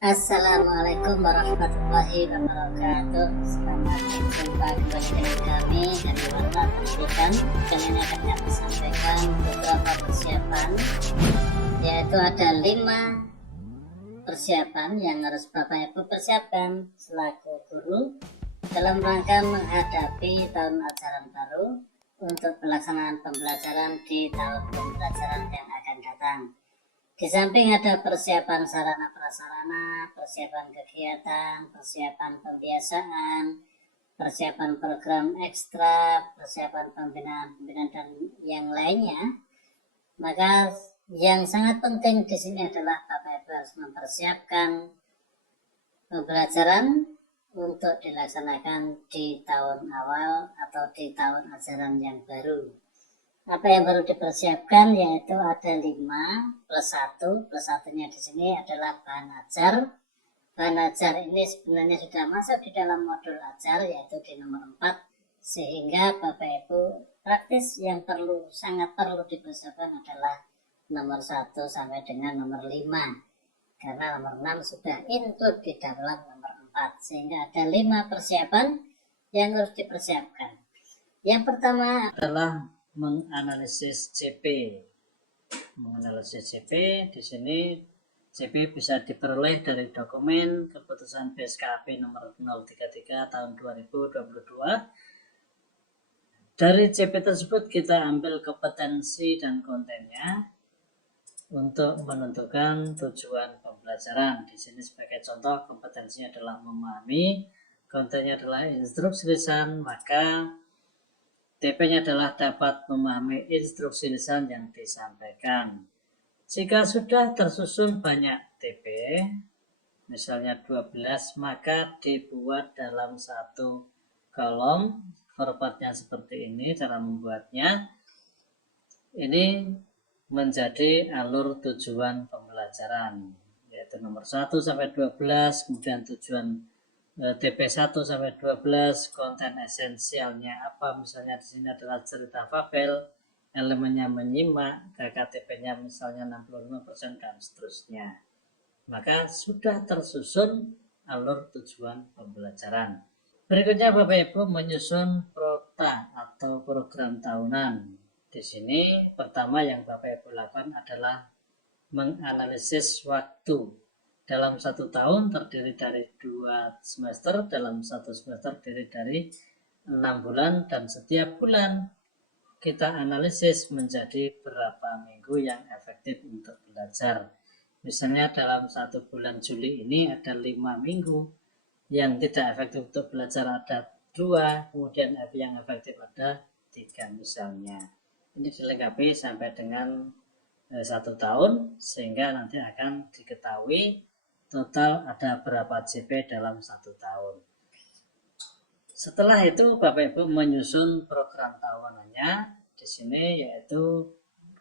Assalamualaikum warahmatullahi wabarakatuh. Selamat berjumpa kembali dengan kami dari Warta Pendidikan. Kali ini akan kami sampaikan beberapa persiapan, yaitu ada 5 persiapan yang harus Bapak Ibu persiapkan selaku guru dalam rangka menghadapi tahun ajaran baru untuk pelaksanaan pembelajaran di tahun pembelajaran yang akan datang. Di samping ada persiapan sarana prasarana, persiapan kegiatan, persiapan pembiasaan, persiapan program ekstra, persiapan pembinaan dan yang lainnya. Maka yang sangat penting di sini adalah Bapak Ibu harus mempersiapkan pembelajaran untuk dilaksanakan di tahun awal atau di tahun ajaran yang baru. Apa yang baru dipersiapkan yaitu ada 5 plus 1. Plus 1-nya di sini adalah bahan ajar. Bahan ajar ini sebenarnya sudah masuk di dalam modul ajar yaitu di nomor 4, sehingga Bapak Ibu praktis yang sangat perlu dipersiapkan adalah nomor 1 sampai dengan nomor 5, karena nomor 6 sudah include di dalam nomor 4, sehingga ada 5 persiapan yang harus dipersiapkan. Yang pertama adalah menganalisis CP. Menganalisis CP di sini CP bisa diperoleh dari dokumen keputusan BSKP nomor 033 tahun 2022. Dari CP tersebut kita ambil kompetensi dan kontennya untuk menentukan tujuan pembelajaran. Di sini sebagai contoh kompetensinya adalah memahami, kontennya adalah instruksi lisan, maka TP-nya adalah dapat memahami instruksi lisan yang disampaikan. Jika sudah tersusun banyak TP, misalnya 12, maka dibuat dalam satu kolom. Formatnya seperti ini cara membuatnya. Ini menjadi alur tujuan pembelajaran, yaitu nomor 1 sampai 12, kemudian tujuan TP 1 sampai 12, konten esensialnya apa, misalnya di sini adalah cerita fabel, elemennya menyimak, KKTP-nya misalnya 65% dan seterusnya. Maka sudah tersusun alur tujuan pembelajaran. Berikutnya Bapak Ibu menyusun prota atau program tahunan. Di sini pertama yang Bapak Ibu lakukan adalah menganalisis waktu. Dalam 1 tahun terdiri dari 2 semester, dalam 1 semester terdiri dari 6 bulan, dan setiap bulan kita analisis menjadi berapa minggu yang efektif untuk belajar. Misalnya dalam 1 bulan Juli ini ada 5 minggu, yang tidak efektif untuk belajar ada 2, kemudian yang efektif ada 3 misalnya. Ini dilengkapi sampai dengan 1 tahun, sehingga nanti akan diketahui total ada berapa CP dalam 1 tahun. Setelah itu Bapak Ibu menyusun program tahunannya. Di sini yaitu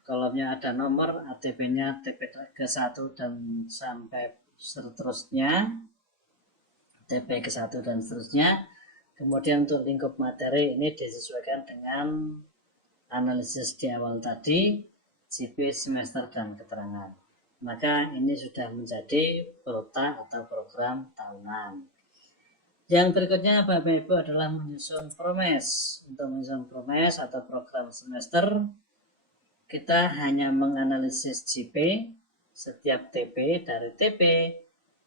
kolomnya ada nomor, ATP-nya TP ke-1 dan sampai seterusnya, TP ke-1 dan seterusnya. Kemudian untuk lingkup materi ini disesuaikan dengan analisis di awal tadi, CP, semester, dan keterangan. Maka ini sudah menjadi prota atau program tahunan. Yang berikutnya Bapak Ibu adalah menyusun promes. Untuk menyusun promes atau program semester, kita hanya menganalisis CP setiap TP. Dari TP,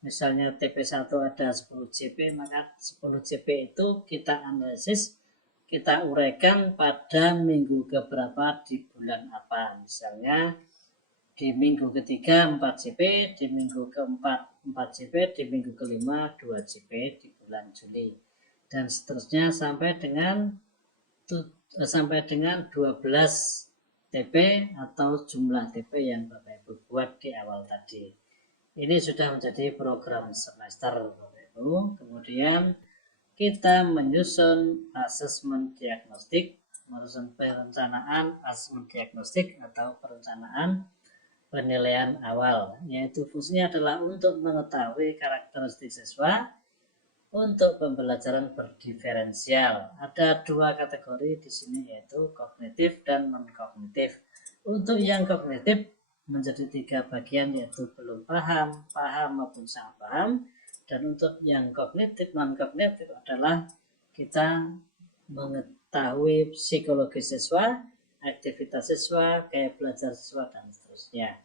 misalnya TP1 ada 10 CP, maka 10 CP itu kita analisis, kita uraikan pada minggu keberapa di bulan apa. Misalnya di minggu ketiga 4 CP, di minggu keempat 4 CP, di minggu kelima 2 CP di bulan Juli, dan seterusnya sampai dengan 12 TP atau jumlah TP yang Bapak Ibu buat di awal tadi. Ini sudah menjadi program semester Bapak Ibu. Kemudian kita menyusun asesmen diagnostik, menyusun perencanaan asesmen diagnostik atau perencanaan penilaian awal, yaitu fungsinya adalah untuk mengetahui karakteristik siswa untuk pembelajaran berdiferensial. Ada 2 kategori di sini, yaitu kognitif dan non-kognitif. Untuk yang kognitif menjadi 3 bagian, yaitu belum paham, paham maupun sangat paham. Dan untuk yang kognitif, non-kognitif adalah kita mengetahui psikologi siswa, aktivitas siswa, gaya belajar siswa, dan seterusnya.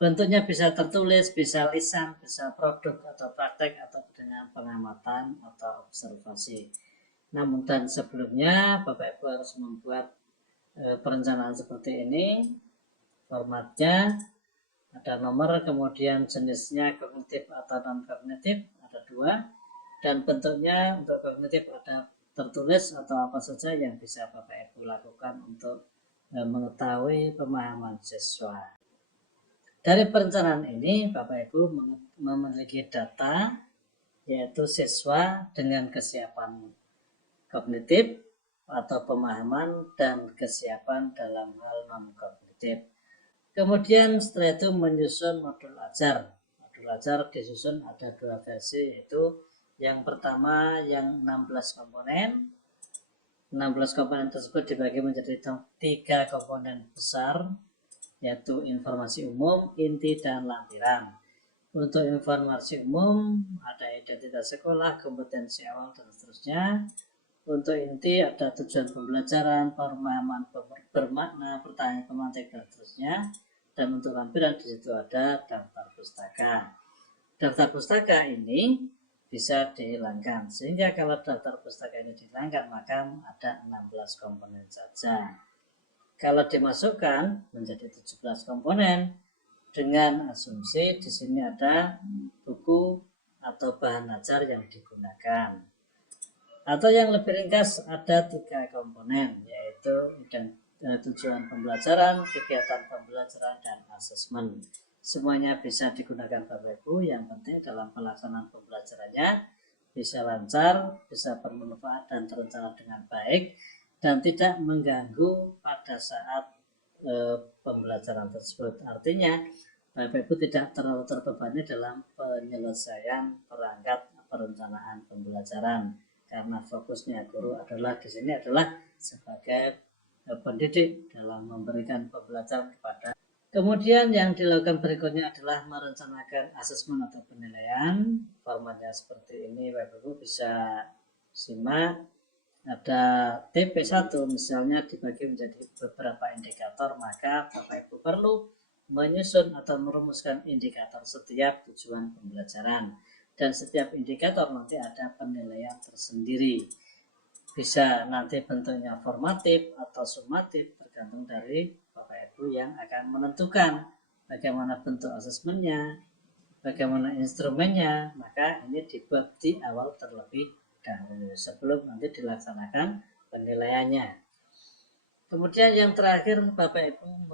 Bentuknya bisa tertulis, bisa lisan, bisa produk atau praktek, atau dengan pengamatan atau observasi. Namun dan sebelumnya Bapak Ibu harus membuat perencanaan seperti ini. Formatnya ada nomor, kemudian jenisnya kognitif atau non-kognitif, ada 2. Dan bentuknya untuk kognitif ada tertulis atau apa saja yang bisa Bapak Ibu lakukan untuk mengetahui pemahaman siswa. Dari perencanaan ini Bapak Ibu memiliki data, yaitu siswa dengan kesiapan kognitif atau pemahaman dan kesiapan dalam hal non-kognitif. Kemudian setelah itu menyusun modul ajar. Modul ajar disusun ada 2 versi, yaitu yang pertama yang 16 komponen. 16 komponen tersebut dibagi menjadi 3 komponen besar, yaitu informasi umum, inti, dan lampiran. Untuk informasi umum ada identitas sekolah, kompetensi awal, dan seterusnya. Untuk inti ada tujuan pembelajaran, pemahaman bermakna, pertanyaan pemantik, dan seterusnya. Dan untuk lampiran di situ ada daftar pustaka. Daftar pustaka ini bisa dihilangkan, sehingga kalau daftar pustaka ini dihilangkan maka ada 16 komponen saja. Kalau dimasukkan menjadi 17 komponen dengan asumsi di sini ada buku atau bahan ajar yang digunakan. Atau yang lebih ringkas ada 3 komponen, yaitu tujuan pembelajaran, kegiatan pembelajaran, dan asesmen. Semuanya bisa digunakan Bapak Ibu, yang penting dalam pelaksanaan pembelajarannya bisa lancar, bisa bermanfaat dan terencana dengan baik, dan tidak mengganggu pada saat pembelajaran tersebut. Artinya Bapak Ibu tidak terlalu terbebani dalam penyelesaian perangkat perencanaan pembelajaran, karena fokusnya guru adalah di sini adalah sebagai pendidik dalam memberikan pembelajaran kepada. Kemudian yang dilakukan berikutnya adalah merencanakan asesmen atau penilaian. Formatnya seperti ini, Bapak Ibu bisa simak. Ada TP1 misalnya dibagi menjadi beberapa indikator, maka Bapak Ibu perlu menyusun atau merumuskan indikator setiap tujuan pembelajaran. Dan setiap indikator nanti ada penilaian tersendiri. Bisa nanti bentuknya formatif atau sumatif, tergantung dari Bapak Ibu yang akan menentukan bagaimana bentuk asesmennya, bagaimana instrumennya. Maka ini dibuat di awal terlebih dahulu sebelum nanti dilaksanakan penilaiannya. Kemudian yang terakhir Bapak Ibu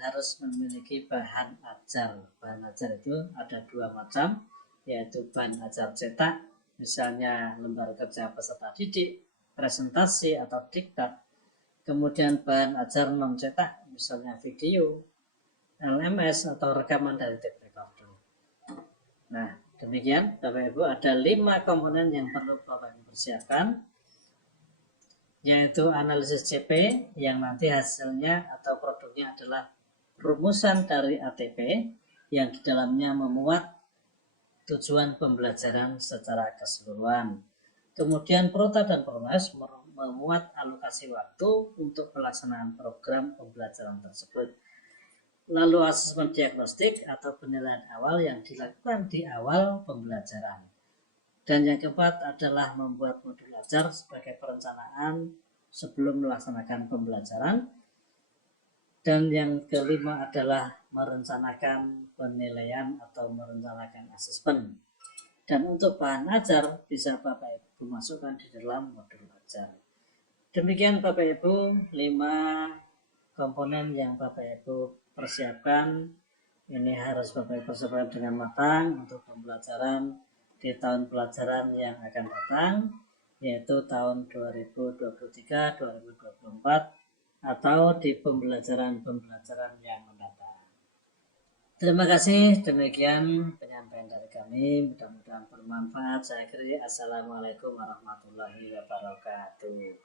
harus memiliki bahan ajar. Bahan ajar itu ada 2 macam, yaitu bahan ajar cetak, misalnya lembar kerja peserta didik, presentasi atau diktat. Kemudian bahan ajar non cetak, misalnya video, LMS atau rekaman dari tape recorder. Nah, demikian Bapak Ibu, ada 5 komponen yang perlu Bapak Ibu persiapkan, yaitu analisis CP yang nanti hasilnya atau produknya adalah rumusan dari ATP yang di dalamnya memuat tujuan pembelajaran secara keseluruhan. Kemudian Prota dan Pronas memuat alokasi waktu untuk pelaksanaan program pembelajaran tersebut. Lalu asesmen diagnostik atau penilaian awal yang dilakukan di awal pembelajaran. Dan yang keempat adalah membuat modul ajar sebagai perencanaan sebelum melaksanakan pembelajaran. Dan yang kelima adalah merencanakan penilaian atau merencanakan asesmen. Dan untuk bahan ajar bisa Bapak Ibu masukkan di dalam modul ajar. Demikian Bapak Ibu 5 komponen yang Bapak Ibu persiapkan. Ini harus Bapak Ibu persiapkan dengan matang untuk pembelajaran di tahun pelajaran yang akan datang, yaitu tahun 2023-2024 atau di pembelajaran yang mendatang. Terima kasih, demikian penyampaian dari kami, mudah-mudahan bermanfaat. Saya akhiri, assalamualaikum warahmatullahi wabarakatuh.